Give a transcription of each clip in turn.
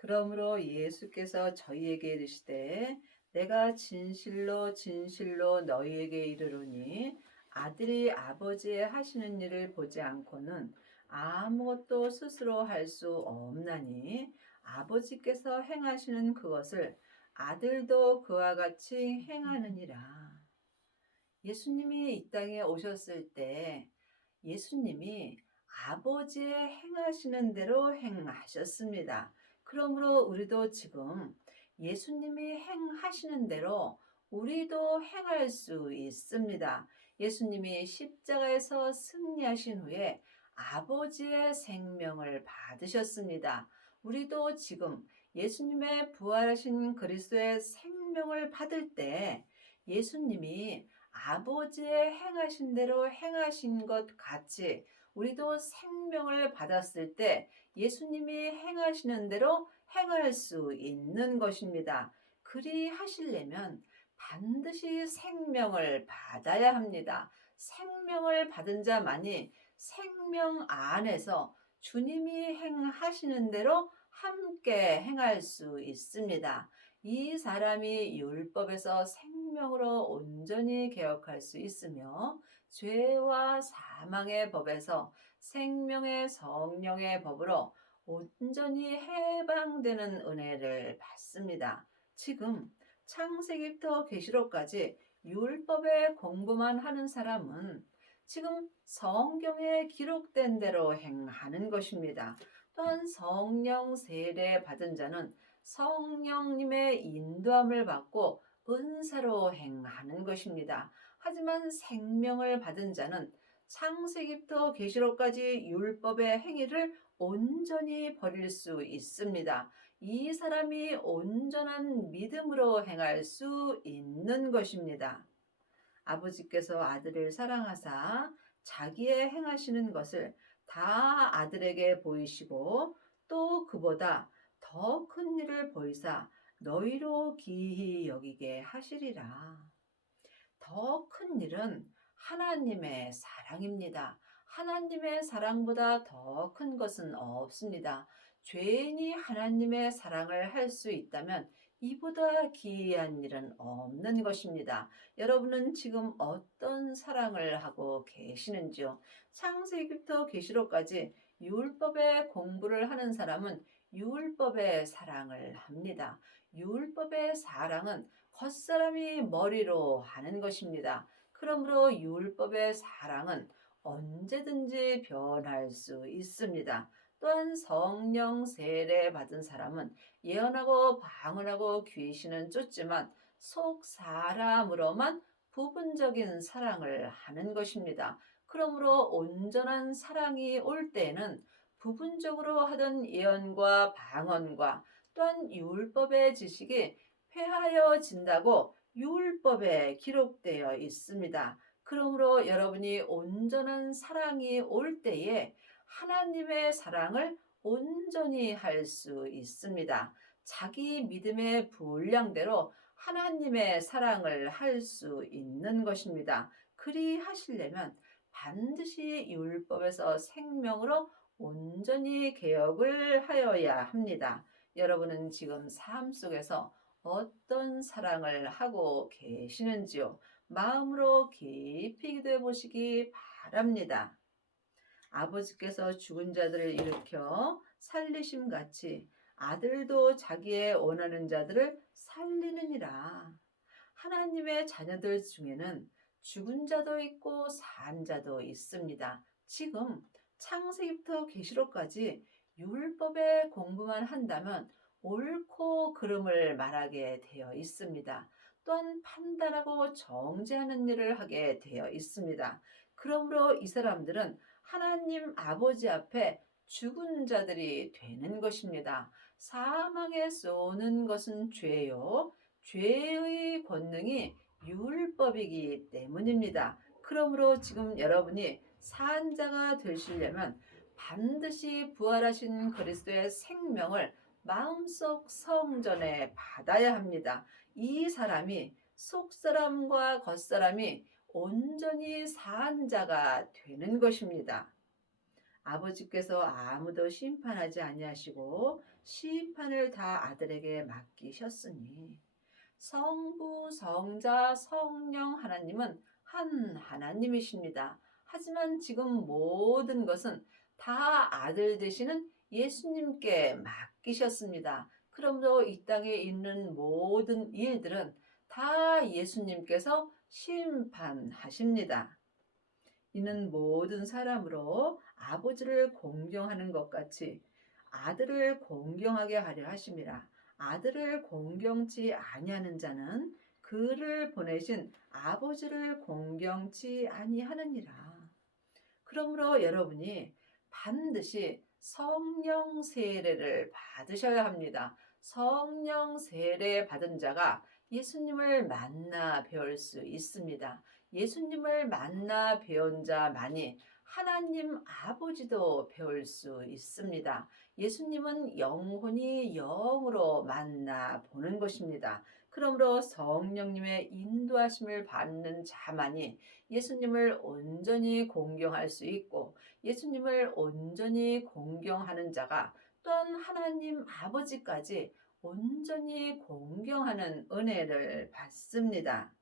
그러므로 예수께서 저희에게 이르시되 내가 진실로 진실로 너희에게 이르노니 아들이 아버지의 하시는 일을 보지 않고는 아무것도 스스로 할 수 없나니 아버지께서 행하시는 그것을 아들도 그와 같이 행하느니라. 예수님이 이 땅에 오셨을 때 예수님이 아버지의 행하시는 대로 행하셨습니다. 그러므로 우리도 지금 예수님이 행하시는 대로 우리도 행할 수 있습니다. 예수님이 십자가에서 승리하신 후에 아버지의 생명을 받으셨습니다. 우리도 지금 예수님의 부활하신 그리스도의 생명을 받을 때 예수님이 아버지의 행하신 대로 행하신 것 같이 우리도 생명을 받았을 때 예수님이 행하시는 대로 행할 수 있는 것입니다. 그리하시려면 반드시 생명을 받아야 합니다. 생명을 받은 자만이 생명 안에서 주님이 행하시는 대로 함께 행할 수 있습니다. 이 사람이 율법에서 생명으로 온전히 개혁할 수 있으며 죄와 사망의 법에서 생명의 성령의 법으로 온전히 해방되는 은혜를 받습니다. 지금 창세기부터 계시록까지 율법의 공부만 하는 사람은 지금 성경에 기록된 대로 행하는 것입니다. 또한 성령 세례 받은 자는 성령님의 인도함을 받고 은사로 행하는 것입니다. 하지만 생명을 받은 자는 창세기부터 계시록까지 율법의 행위를 온전히 버릴 수 있습니다. 이 사람이 온전한 믿음으로 행할 수 있는 것입니다. 아버지께서 아들을 사랑하사 자기의 행하시는 것을 다 아들에게 보이시고 또 그보다 더 큰 일을 보이사 너희로 기이히 여기게 하시리라. 더 큰 일은 하나님의 사랑입니다. 하나님의 사랑보다 더 큰 것은 없습니다. 죄인이 하나님의 사랑을 할 수 있다면 이보다 기이한 일은 없는 것입니다. 여러분은 지금 어떤 사랑을 하고 계시는지요? 창세기부터 계시록까지 율법의 공부를 하는 사람은 율법의 사랑을 합니다. 율법의 사랑은 겉사람이 머리로 하는 것입니다. 그러므로 율법의 사랑은 언제든지 변할 수 있습니다. 또한 성령 세례 받은 사람은 예언하고 방언하고 귀신은 쫓지만 속 사람으로만 부분적인 사랑을 하는 것입니다. 그러므로 온전한 사랑이 올 때에는 부분적으로 하던 예언과 방언과 또한 율법의 지식이 폐하여진다고 율법에 기록되어 있습니다. 그러므로 여러분이 온전한 사랑이 올 때에 하나님의 사랑을 온전히 할 수 있습니다. 자기 믿음의 분량대로 하나님의 사랑을 할 수 있는 것입니다. 그리하시려면 반드시 율법에서 생명으로 온전히 개혁을 하여야 합니다. 여러분은 지금 삶 속에서 어떤 사랑을 하고 계시는지요? 마음으로 깊이 기도해 보시기 바랍니다. 아버지께서 죽은 자들을 일으켜 살리심 같이 아들도 자기의 원하는 자들을 살리느니라. 하나님의 자녀들 중에는 죽은 자도 있고 산 자도 있습니다. 지금 창세기부터 계시록까지 율법의 공부만 한다면 옳고 그름을 말하게 되어 있습니다. 또한 판단하고 정죄하는 일을 하게 되어 있습니다. 그러므로 이 사람들은 하나님 아버지 앞에 죽은 자들이 되는 것입니다. 사망에 쏘는 것은 죄요. 죄의 권능이 율법이기 때문입니다. 그러므로 지금 여러분이 산 자가 되시려면 반드시 부활하신 그리스도의 생명을 마음속 성전에 받아야 합니다. 이 사람이 속사람과 겉사람이 온전히 산 자가 되는 것입니다. 아버지께서 아무도 심판하지 아니하시고 심판을 다 아들에게 맡기셨으니 성부, 성자, 성령 하나님은 한 하나님이십니다. 하지만 지금 모든 것은 다 아들 되시는 예수님께 맡기셨습니다. 그러므로 이 땅에 있는 모든 일들은 다 예수님께서 심판하십니다. 이는 모든 사람으로 아버지를 공경하는 것 같이 아들을 공경하게 하려 하심이라. 아들을 공경치 아니하는 자는 그를 보내신 아버지를 공경치 아니하느니라. 그러므로 여러분이 반드시 성령 세례를 받으셔야 합니다. 성령 세례 받은 자가 예수님을 만나 배울 수 있습니다. 예수님을 만나 배운 자만이 하나님 아버지도 배울 수 있습니다. 예수님은 영혼이 영으로 만나 보는 것입니다. 그러므로 성령님의 인도하심을 받는 자만이 예수님을 온전히 공경할 수 있고 예수님을 온전히 공경하는 자가 또한 하나님 아버지까지 온전히 공경하는 은혜를 받습니다.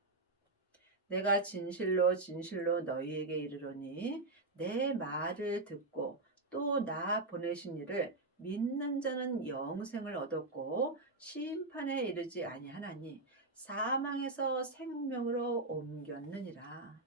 내가 진실로 진실로 너희에게 이르노니 내 말을 듣고 또 나 보내신 이를 믿는 자는 영생을 얻었고 심판에 이르지 아니하나니 사망에서 생명으로 옮겼느니라.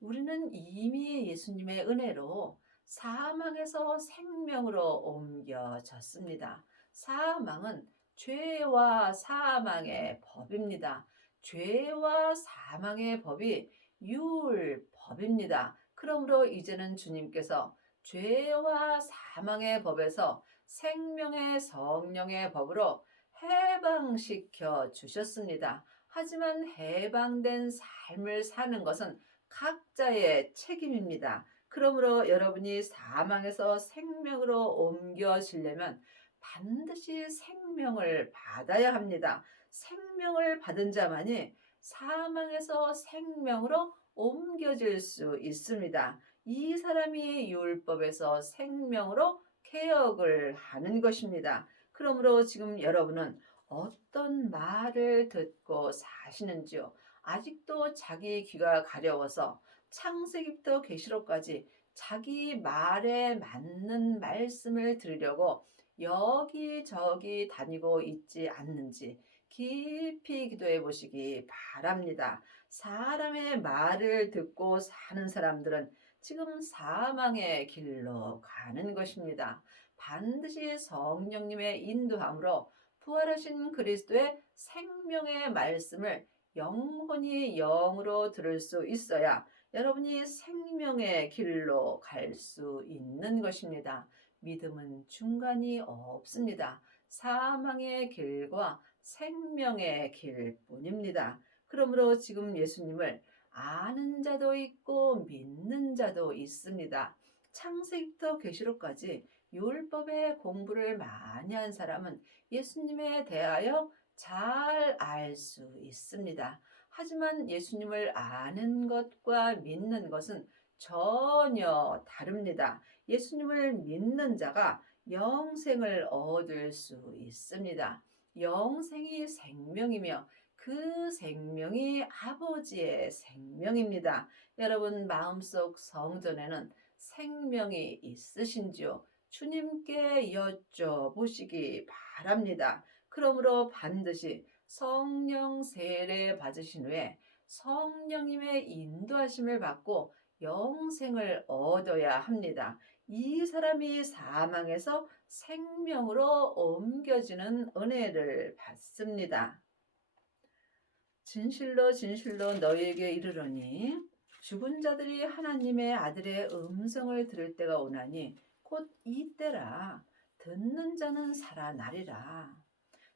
우리는 이미 예수님의 은혜로 사망에서 생명으로 옮겨졌습니다. 사망은 죄와 사망의 법입니다. 죄와 사망의 법이 율법입니다. 그러므로 이제는 주님께서 죄와 사망의 법에서 생명의 성령의 법으로 해방시켜 주셨습니다. 하지만 해방된 삶을 사는 것은 각자의 책임입니다. 그러므로 여러분이 사망에서 생명으로 옮겨지려면 반드시 생명을 받아야 합니다. 생명을 받은 자만이 사망에서 생명으로 옮겨질 수 있습니다. 이 사람이 율법에서 생명으로 개혁을 하는 것입니다. 그러므로 지금 여러분은 어떤 말을 듣고 사시는지요? 아직도 자기 귀가 가려워서 창세기부터 계시록까지 자기 말에 맞는 말씀을 들으려고 여기저기 다니고 있지 않는지 깊이 기도해 보시기 바랍니다. 사람의 말을 듣고 사는 사람들은 지금 사망의 길로 가는 것입니다. 반드시 성령님의 인도함으로 부활하신 그리스도의 생명의 말씀을 영혼이 영으로 들을 수 있어야 여러분이 생명의 길로 갈 수 있는 것입니다. 믿음은 중간이 없습니다. 사망의 길과 생명의 길뿐입니다. 그러므로 지금 예수님을 아는 자도 있고 믿는 자도 있습니다. 창세기부터 계시록까지 율법의 공부를 많이 한 사람은 예수님에 대하여 잘 알 수 있습니다. 하지만 예수님을 아는 것과 믿는 것은 전혀 다릅니다. 예수님을 믿는 자가 영생을 얻을 수 있습니다. 영생이 생명이며 그 생명이 아버지의 생명입니다. 여러분 마음속 성전에는 생명이 있으신지요? 주님께 여쭤보시기 바랍니다. 그러므로 반드시 성령 세례 받으신 후에 성령님의 인도하심을 받고 영생을 얻어야 합니다. 이 사람이 사망에서 생명으로 옮겨지는 은혜를 받습니다. 진실로 진실로 너희에게 이르노니 죽은 자들이 하나님의 아들의 음성을 들을 때가 오나니 곧 이때라. 듣는 자는 살아나리라.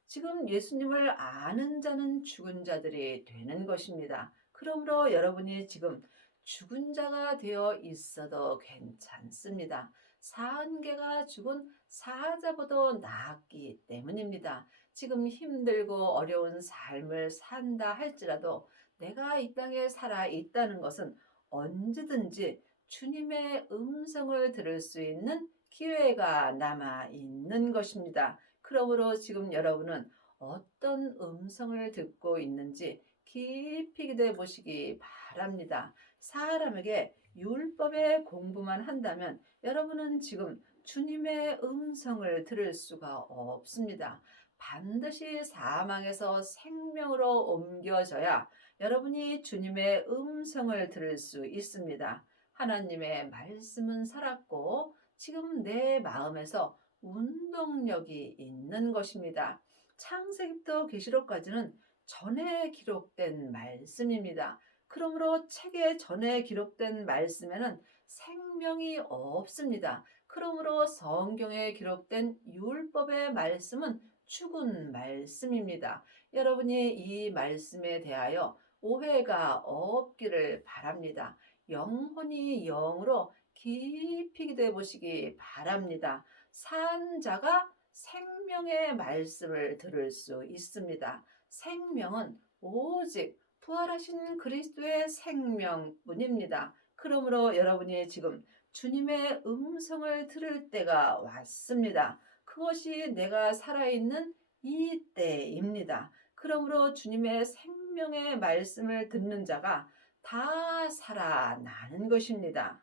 지금 예수님을 아는 자는 죽은 자들이 되는 것입니다. 그러므로 여러분이 지금 죽은 자가 되어 있어도 괜찮습니다. 사한 개가 죽은 사자보다 낫기 때문입니다. 지금 힘들고 어려운 삶을 산다 할지라도 내가 이 땅에 살아 있다는 것은 언제든지 주님의 음성을 들을 수 있는 기회가 남아 있는 것입니다. 그러므로 지금 여러분은 어떤 음성을 듣고 있는지 깊이 기도해 보시기 바랍니다. 사람에게 율법의 공부만 한다면 여러분은 지금 주님의 음성을 들을 수가 없습니다. 반드시 사망에서 생명으로 옮겨져야 여러분이 주님의 음성을 들을 수 있습니다. 하나님의 말씀은 살았고 지금 내 마음에서 운동력이 있는 것입니다. 창세기부터 계시록까지는 전에 기록된 말씀입니다. 그러므로 책에 전에 기록된 말씀에는 생명이 없습니다. 그러므로 성경에 기록된 율법의 말씀은 죽은 말씀입니다. 여러분이 이 말씀에 대하여 오해가 없기를 바랍니다. 영혼이 영으로 깊이 기도해 보시기 바랍니다. 산 자가 생명의 말씀을 들을 수 있습니다. 생명은 오직 부활하신 그리스도의 생명뿐입니다. 그러므로 여러분이 지금 주님의 음성을 들을 때가 왔습니다. 그것이 내가 살아있는 이 때입니다. 그러므로 주님의 생명의 말씀을 듣는 자가 다 살아나는 것입니다.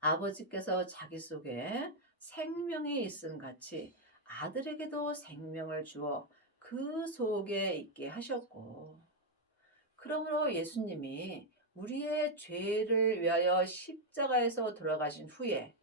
아버지께서 자기 속에 생명이 있음 같이 아들에게도 생명을 주어 그 속에 있게 하셨고, 그러므로 예수님이 우리의 죄를 위하여 십자가에서 돌아가신 후에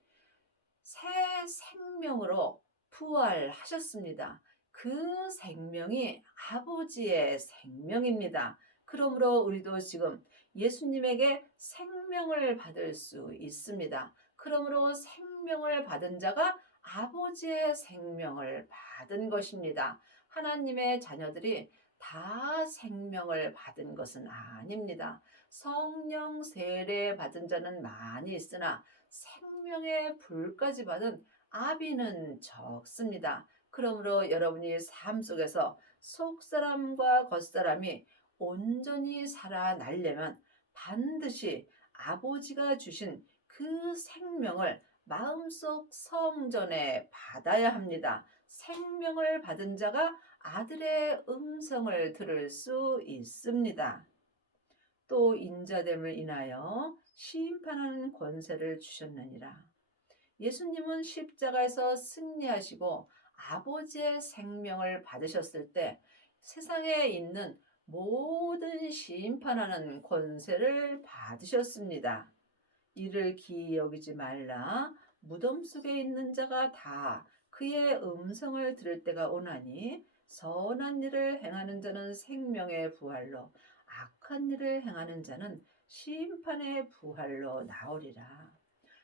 새 생명으로 부활하셨습니다. 그 생명이 아버지의 생명입니다. 그러므로 우리도 지금 예수님에게 생명을 받을 수 있습니다. 그러므로 생명을 받은 자가 아버지의 생명을 받은 것입니다. 하나님의 자녀들이 다 생명을 받은 것은 아닙니다. 성령 세례 받은 자는 많이 있으나 생명의 불까지 받은 아비는 적습니다. 그러므로 여러분이 삶 속에서 속사람과 겉사람이 온전히 살아나려면 반드시 아버지가 주신 그 생명을 마음속 성전에 받아야 합니다. 생명을 받은 자가 아들의 음성을 들을 수 있습니다. 또 인자됨을 인하여 심판하는 권세를 주셨느니라. 예수님은 십자가에서 승리하시고 아버지의 생명을 받으셨을 때 세상에 있는 모든 심판하는 권세를 받으셨습니다. 이를 기이 여기지 말라. 무덤 속에 있는 자가 다 그의 음성을 들을 때가 오나니 선한 일을 행하는 자는 생명의 부활로 악한 일을 행하는 자는 심판의 부활로 나오리라.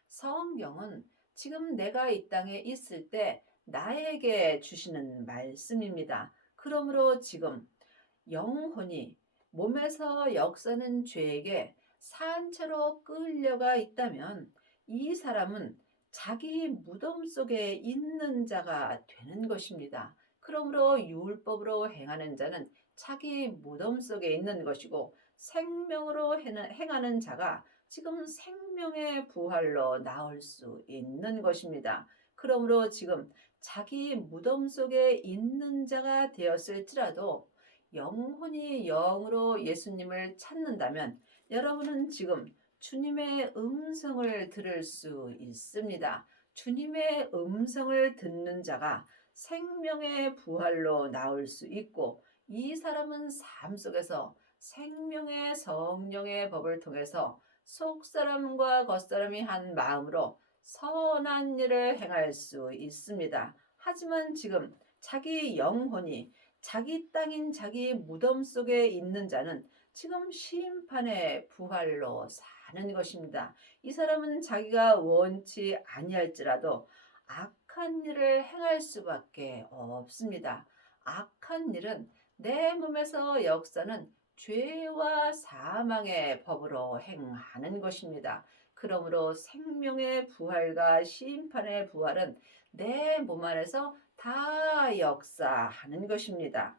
성경은 지금 내가 이 땅에 있을 때 나에게 주시는 말씀입니다. 그러므로 지금 영혼이 몸에서 역사는 죄에게 산채로 끌려가 있다면 이 사람은 자기 무덤 속에 있는 자가 되는 것입니다. 그러므로 율법으로 행하는 자는 자기 무덤 속에 있는 것이고 생명으로 행하는 자가 지금 생명의 부활로 나올 수 있는 것입니다. 그러므로 지금 자기 무덤 속에 있는 자가 되었을지라도 영혼이 영으로 예수님을 찾는다면 여러분은 지금 주님의 음성을 들을 수 있습니다. 주님의 음성을 듣는 자가 생명의 부활로 나올 수 있고 이 사람은 삶 속에서 생명의 성령의 법을 통해서 속사람과 겉사람이 한 마음으로 선한 일을 행할 수 있습니다. 하지만 지금 자기 영혼이 자기 땅인 자기 무덤 속에 있는 자는 지금 심판의 부활로 사는 것입니다. 이 사람은 자기가 원치 아니할지라도 악한 일을 행할 수밖에 없습니다. 악한 일은 내 몸에서 역사는 죄와 사망의 법으로 행하는 것입니다. 그러므로 생명의 부활과 심판의 부활은 내 몸 안에서 다 역사하는 것입니다.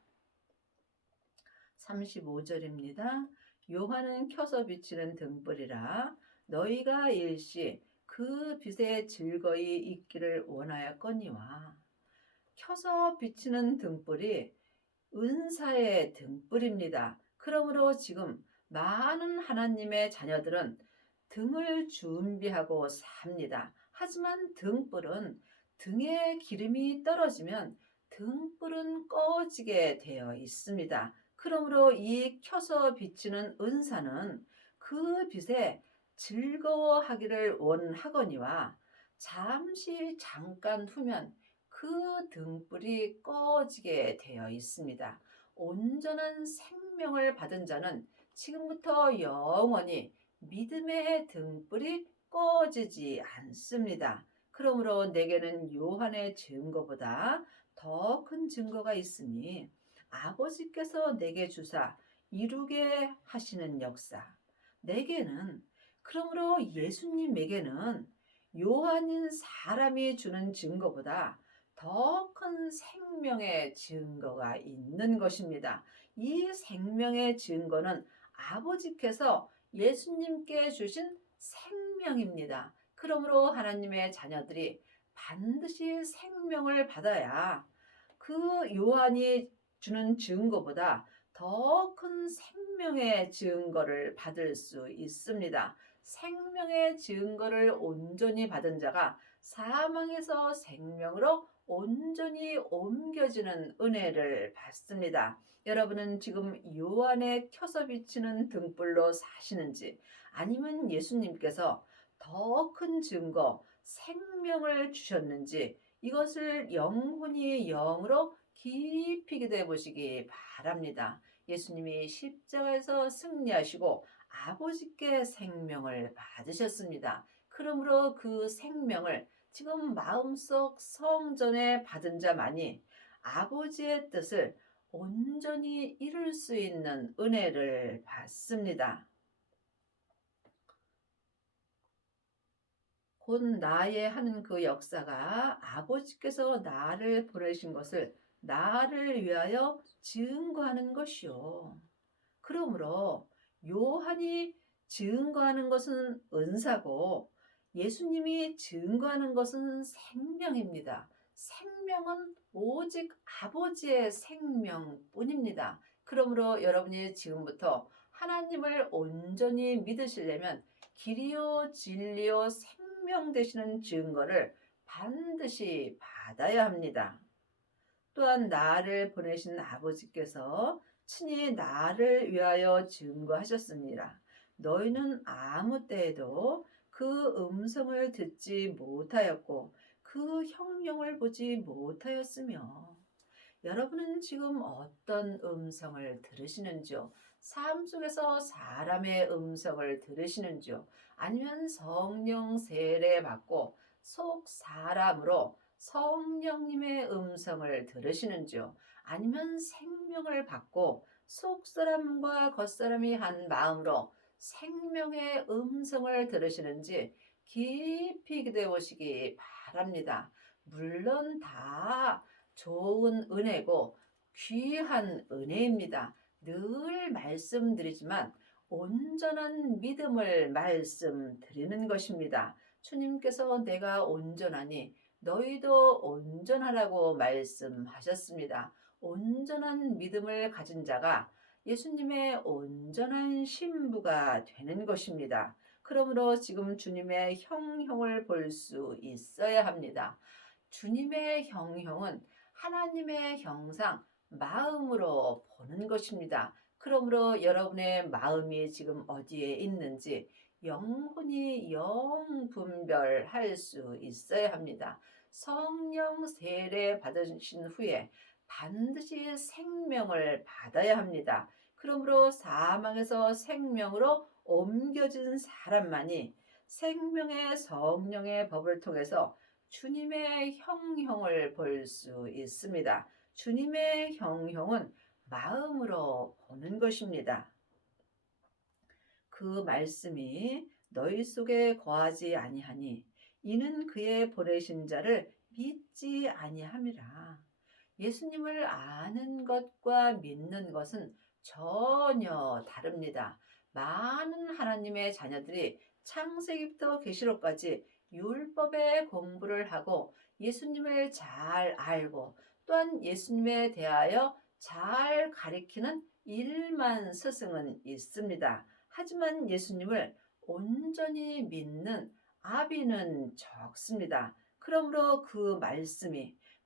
35절입니다. 요한은 켜서 비치는 등불이라 너희가 일시 그 빛에 즐거이 있기를 원하였거니와. 켜서 비치는 등불이 은사의 등불입니다. 그러므로 지금 많은 하나님의 자녀들은 등을 준비하고 삽니다. 하지만 등불은 등에 기름이 떨어지면 등불은 꺼지게 되어 있습니다. 그러므로 이 켜서 비치는 은사는 그 빛에 즐거워하기를 원하거니와 잠깐 후면 그 등불이 꺼지게 되어 있습니다. 온전한 생명을 받은 자는 지금부터 영원히 믿음의 등불이 꺼지지 않습니다. 그러므로 내게는 요한의 증거보다 더 큰 증거가 있으니 아버지께서 내게 주사 이루게 하시는 역사. 내게는, 그러므로 예수님에게는 요한인 사람이 주는 증거보다 더 큰 생명의 증거가 있는 것입니다. 이 생명의 증거는 아버지께서 예수님께 주신 생명입니다. 그러므로 하나님의 자녀들이 반드시 생명을 받아야 그 요한이 주는 증거보다 더 큰 생명의 증거를 받을 수 있습니다. 생명의 증거를 온전히 받은 자가 사망에서 생명으로 온전히 옮겨지는 은혜를 받습니다. 여러분은 지금 요한에 켜서 비치는 등불로 사시는지, 아니면 예수님께서 더 큰 증거, 생명을 주셨는지, 이것을 영혼이 영으로 깊이 기도해 보시기 바랍니다. 예수님이 십자가에서 승리하시고 아버지께 생명을 받으셨습니다. 그러므로 그 생명을 지금 마음속 성전에 받은 자만이 아버지의 뜻을 온전히 이룰 수 있는 은혜를 받습니다. 곧 나의 하는 그 역사가 아버지께서 나를 보내신 것을 나를 위하여 증거하는 것이요. 그러므로 요한이 증거하는 것은 은사고 예수님이 증거하는 것은 생명입니다. 생명은 오직 아버지의 생명뿐입니다. 그러므로 여러분이 지금부터 하나님을 온전히 믿으시려면 길이요 진리요 생명 되시는 증거를 반드시 받아야 합니다. 또한 나를 보내신 아버지께서 친히 나를 위하여 증거하셨습니다. 너희는 아무 때에도 그 음성을 듣지 못하였고 그 형용을 보지 못하였으며. 여러분은 지금 어떤 음성을 들으시는지요? 삶 속에서 사람의 음성을 들으시는지요? 아니면 성령 세례 받고 속 사람으로 성령님의 음성을 들으시는지요? 아니면 생명을 받고 속사람과 겉사람이 한 마음으로 생명의 음성을 들으시는지 깊이 기도해 보시기 바랍니다. 물론 다 좋은 은혜고 귀한 은혜입니다. 늘 말씀드리지만 온전한 믿음을 말씀드리는 것입니다. 주님께서 내가 온전하니 너희도 온전하라고 말씀하셨습니다. 온전한 믿음을 가진 자가 예수님의 온전한 신부가 되는 것입니다. 그러므로 지금 주님의 형형을 볼 수 있어야 합니다. 주님의 형형은 하나님의 형상, 마음으로 보는 것입니다. 그러므로 여러분의 마음이 지금 어디에 있는지 영혼이 영 분별할 수 있어야 합니다. 성령 세례 받으신 후에 반드시 생명을 받아야 합니다. 그러므로 사망에서 생명으로 옮겨진 사람만이 생명의 성령의 법을 통해서 주님의 형형을 볼 수 있습니다. 주님의 형형은 마음으로 보는 것입니다. 그 말씀이 너희 속에 거하지 아니하니 이는 그의 보내신 자를 믿지 아니함이라. 예수님을 아는 것과 믿는 것은 전혀 다릅니다. 많은 하나님의 자녀들이 창세기부터 계시록까지 율법의 공부를 하고 예수님을 잘 알고 또한 예수님에 대하여 잘 가리키는 일만 스승은 있습니다. 하지만 예수님을 온전히 믿는 아비는 적습니다. 그러므로 그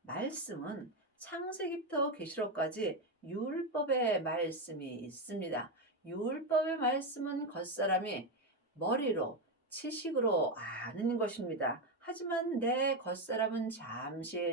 말씀은 창세기부터 계시록까지 율법의 말씀이 있습니다. 율법의 말씀은 겉사람이 머리로 지식으로 아는 것입니다. 하지만 내 겉사람은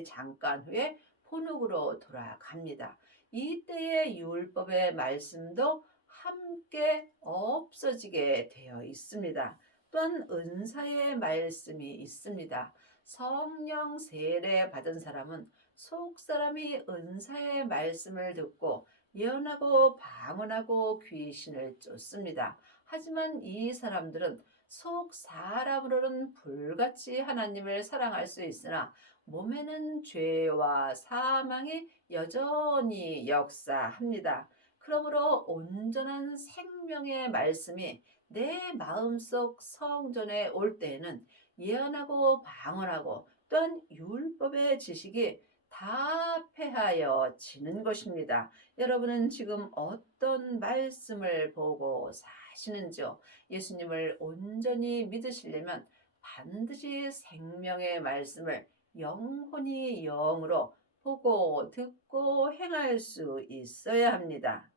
잠깐 후에 본흙으로 돌아갑니다. 이때의 율법의 말씀도 함께 없어지게 되어 있습니다. 또한 은사의 말씀이 있습니다. 성령 세례 받은 사람은 속 사람이 은사의 말씀을 듣고 예언하고 방언하고 귀신을 쫓습니다. 하지만 이 사람들은 속 사람으로는 불같이 하나님을 사랑할 수 있으나 몸에는 죄와 사망이 여전히 역사합니다. 그러므로 온전한 생명의 말씀이 내 마음속 성전에 올 때에는 예언하고 방언하고 또한 율법의 지식이 다 패하여 지는 것입니다. 여러분은 지금 어떤 말씀을 보고 사시는지요? 예수님을 온전히 믿으시려면 반드시 생명의 말씀을 영혼이 영으로 보고 듣고 행할 수 있어야 합니다.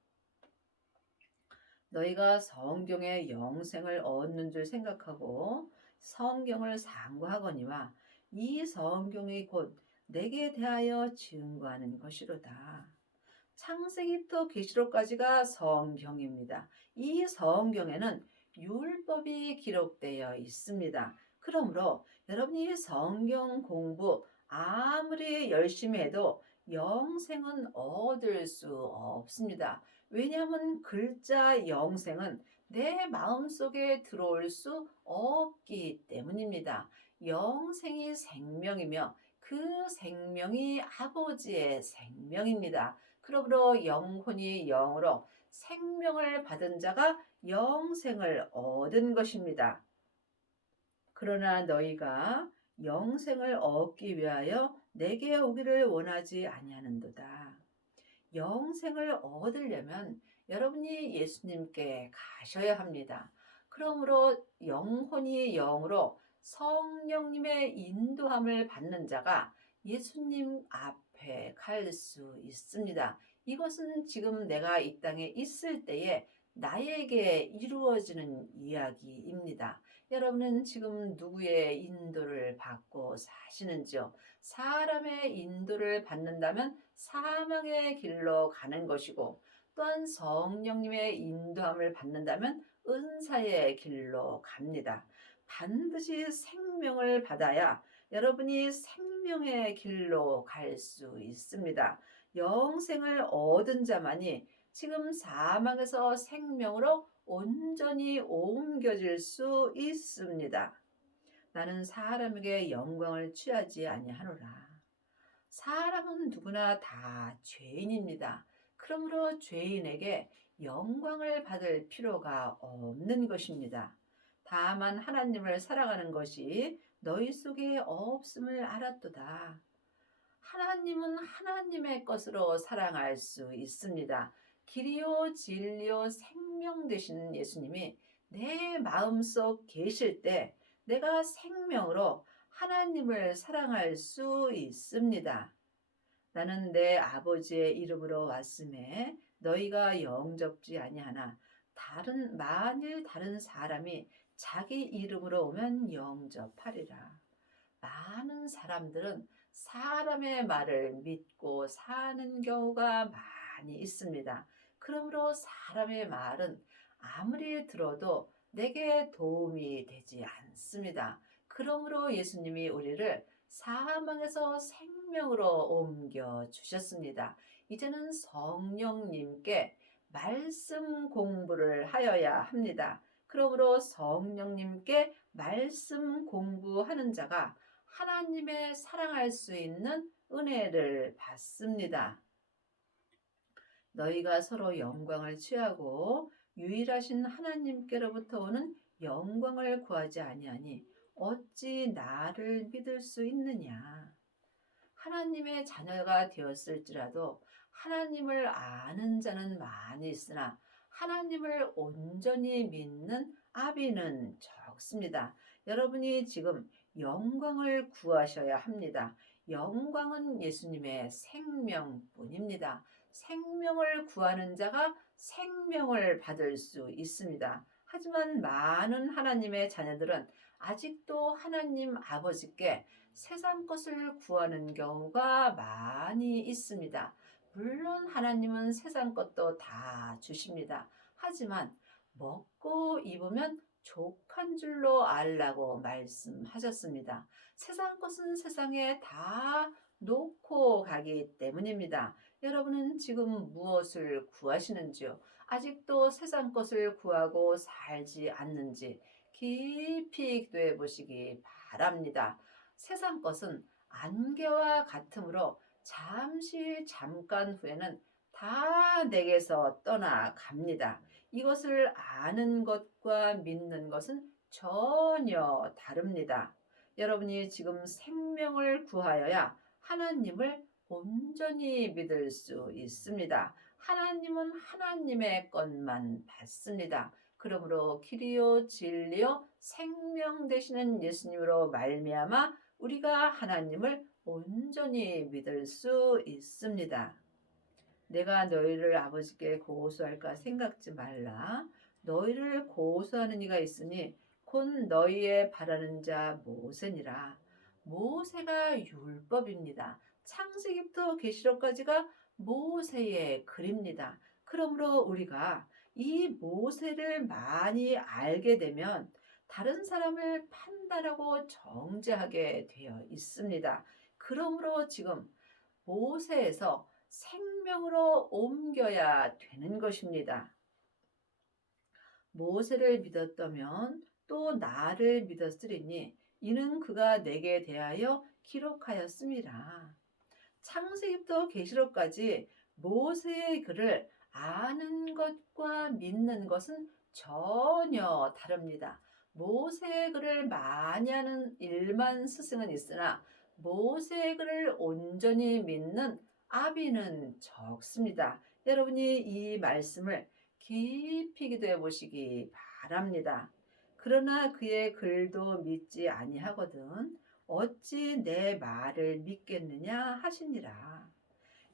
너희가 성경의 영생을 얻는 줄 생각하고 성경을 상고하거니와 이 성경이 곧 내게 대하여 증거하는 것이로다. 창세기부터 계시록까지가 성경입니다. 이 성경에는 율법이 기록되어 있습니다. 그러므로 여러분이 성경 공부 아무리 열심히 해도 영생은 얻을 수 없습니다. 왜냐하면 글자 영생은 내 마음속에 들어올 수 없기 때문입니다. 영생이 생명이며 그 생명이 아버지의 생명입니다. 그러므로 영혼이 영으로 생명을 받은 자가 영생을 얻은 것입니다. 그러나 너희가 영생을 얻기 위하여 내게 오기를 원하지 아니하는도다. 영생을 얻으려면 여러분이 예수님께 가셔야 합니다. 그러므로 영혼이 영으로 성령님의 인도함을 받는 자가 예수님 앞에 갈 수 있습니다. 이것은 지금 내가 이 땅에 있을 때에 나에게 이루어지는 이야기입니다. 여러분은 지금 누구의 인도를 받고 사시는지요? 사람의 인도를 받는다면 사망의 길로 가는 것이고 또한 성령님의 인도함을 받는다면 은사의 길로 갑니다. 반드시 생명을 받아야 여러분이 생명의 길로 갈 수 있습니다. 영생을 얻은 자만이 지금 사망에서 생명으로 온전히 옮겨질 수 있습니다. 나는 사람에게 영광을 취하지 아니하노라. 사람은 누구나 다 죄인입니다. 그러므로 죄인에게 영광을 받을 필요가 없는 것입니다. 다만 하나님을 사랑하는 것이 너희 속에 없음을 알았도다. 하나님은 하나님의 것으로 사랑할 수 있습니다. 길이요 진리요 생명 되시는 예수님이 내 마음속 계실 때 내가 생명으로 하나님을 사랑할 수 있습니다. 나는 내 아버지의 이름으로 왔음에 너희가 영접지 아니하나 만일 다른 사람이 자기 이름으로 오면 영접하리라. 많은 사람들은 사람의 말을 믿고 사는 경우가 많이 있습니다. 그러므로 사람의 말은 아무리 들어도 내게 도움이 되지 않습니다. 그러므로 예수님이 우리를 사망에서 생명으로 옮겨 주셨습니다. 이제는 성령님께 말씀 공부를 하여야 합니다. 그러므로 성령님께 말씀 공부하는 자가 하나님의 사랑할 수 있는 은혜를 받습니다. 너희가 서로 영광을 취하고 유일하신 하나님께로부터 오는 영광을 구하지 아니하니 어찌 나를 믿을 수 있느냐. 하나님의 자녀가 되었을지라도 하나님을 아는 자는 많이 있으나 하나님을 온전히 믿는 아비는 적습니다. 여러분이 지금 영광을 구하셔야 합니다. 영광은 예수님의 생명뿐입니다. 생명을 구하는 자가 생명을 받을 수 있습니다. 하지만 많은 하나님의 자녀들은 아직도 하나님 아버지께 세상 것을 구하는 경우가 많이 있습니다. 물론 하나님은 세상 것도 다 주십니다. 하지만 먹고 입으면 족한 줄로 알라고 말씀하셨습니다. 세상 것은 세상에 다 놓고 가기 때문입니다. 여러분은 지금 무엇을 구하시는지요? 아직도 세상 것을 구하고 살지 않는지 깊이 기도해 보시기 바랍니다. 세상 것은 안개와 같으므로 잠깐 후에는 다 내게서 떠나갑니다. 이것을 아는 것과 믿는 것은 전혀 다릅니다. 여러분이 지금 생명을 구하여야 하나님을 온전히 믿을 수 있습니다. 하나님은 하나님의 것만 받습니다. 그러므로 길이요 진리요 생명 되시는 예수님으로 말미암아 우리가 하나님을 온전히 믿을 수 있습니다. 내가 너희를 아버지께 고소할까 생각지 말라. 너희를 고소하는 이가 있으니 곧 너희의 바라는 자 모세니라. 모세가 율법입니다. 창세기부터 계시록까지가 모세의 글입니다. 그러므로 우리가 이 모세를 많이 알게 되면 다른 사람을 판단하고 정죄하게 되어 있습니다. 그러므로 지금 모세에서 생명으로 옮겨야 되는 것입니다. 모세를 믿었다면 또 나를 믿었으리니 이는 그가 내게 대하여 기록하였음이라. 창세기부터 계시록까지 모세의 글을 아는 것과 믿는 것은 전혀 다릅니다. 모세의 글을 많이 하는 일만 스승은 있으나 모세의 글을 온전히 믿는 아비는 적습니다. 여러분이 이 말씀을 깊이 기도해 보시기 바랍니다. 그러나 그의 글도 믿지 아니하거든 어찌 내 말을 믿겠느냐 하시니라.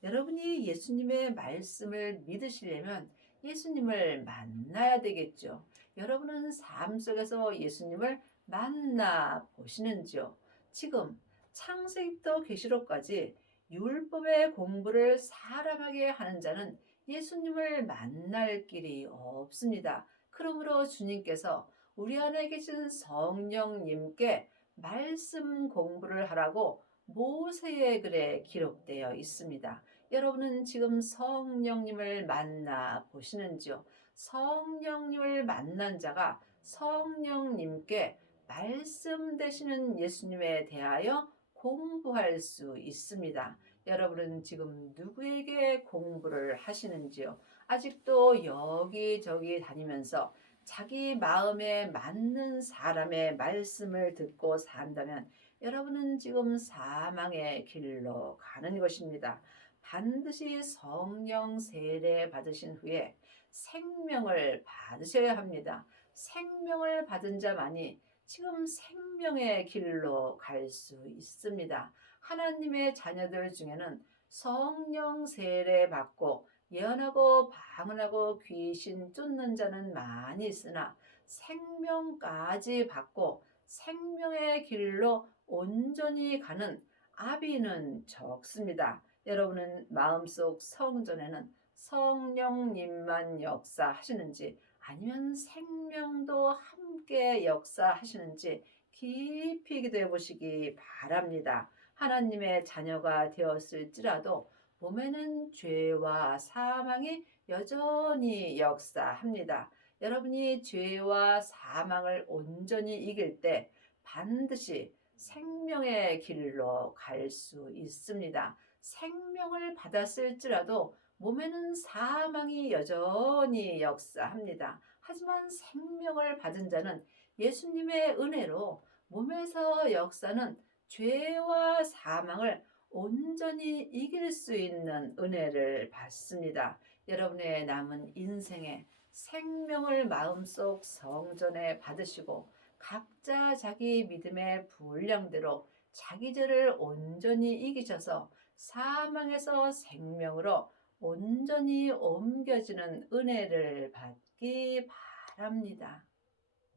여러분이 예수님의 말씀을 믿으시려면 예수님을 만나야 되겠죠. 여러분은 삶 속에서 예수님을 만나 보시는지요? 지금 창세기부터 계시록까지 율법의 공부를 사람에게 하는 자는 예수님을 만날 길이 없습니다. 그러므로 주님께서 우리 안에 계신 성령님께 말씀 공부를 하라고 모세의 글에 기록되어 있습니다. 여러분은 지금 성령님을 만나 보시는지요? 성령님을 만난 자가 성령님께 말씀 되시는 예수님에 대하여 공부할 수 있습니다. 여러분은 지금 누구에게 공부를 하시는지요? 아직도 여기저기 다니면서 자기 마음에 맞는 사람의 말씀을 듣고 산다면 여러분은 지금 사망의 길로 가는 것입니다. 반드시 성령 세례 받으신 후에 생명을 받으셔야 합니다. 생명을 받은 자만이 지금 생명의 길로 갈 수 있습니다. 하나님의 자녀들 중에는 성령 세례 받고 예언하고 방언하고 귀신 쫓는 자는 많이 있으나 생명까지 받고 생명의 길로 온전히 가는 아비는 적습니다. 여러분은 마음속 성전에는 성령님만 역사하시는지 아니면 생명도 함께 역사하시는지 깊이 기도해 보시기 바랍니다. 하나님의 자녀가 되었을지라도 몸에는 죄와 사망이 여전히 역사합니다. 여러분이 죄와 사망을 온전히 이길 때 반드시 생명의 길로 갈 수 있습니다. 생명을 받았을지라도 몸에는 사망이 여전히 역사합니다. 하지만 생명을 받은 자는 예수님의 은혜로 몸에서 역사는 죄와 사망을 온전히 이길 수 있는 은혜를 받습니다. 여러분의 남은 인생에 생명을 마음속 성전에 받으시고 각자 자기 믿음의 분량대로 자기 죄를 온전히 이기셔서 사망에서 생명으로 온전히 옮겨지는 은혜를 받기 바랍니다.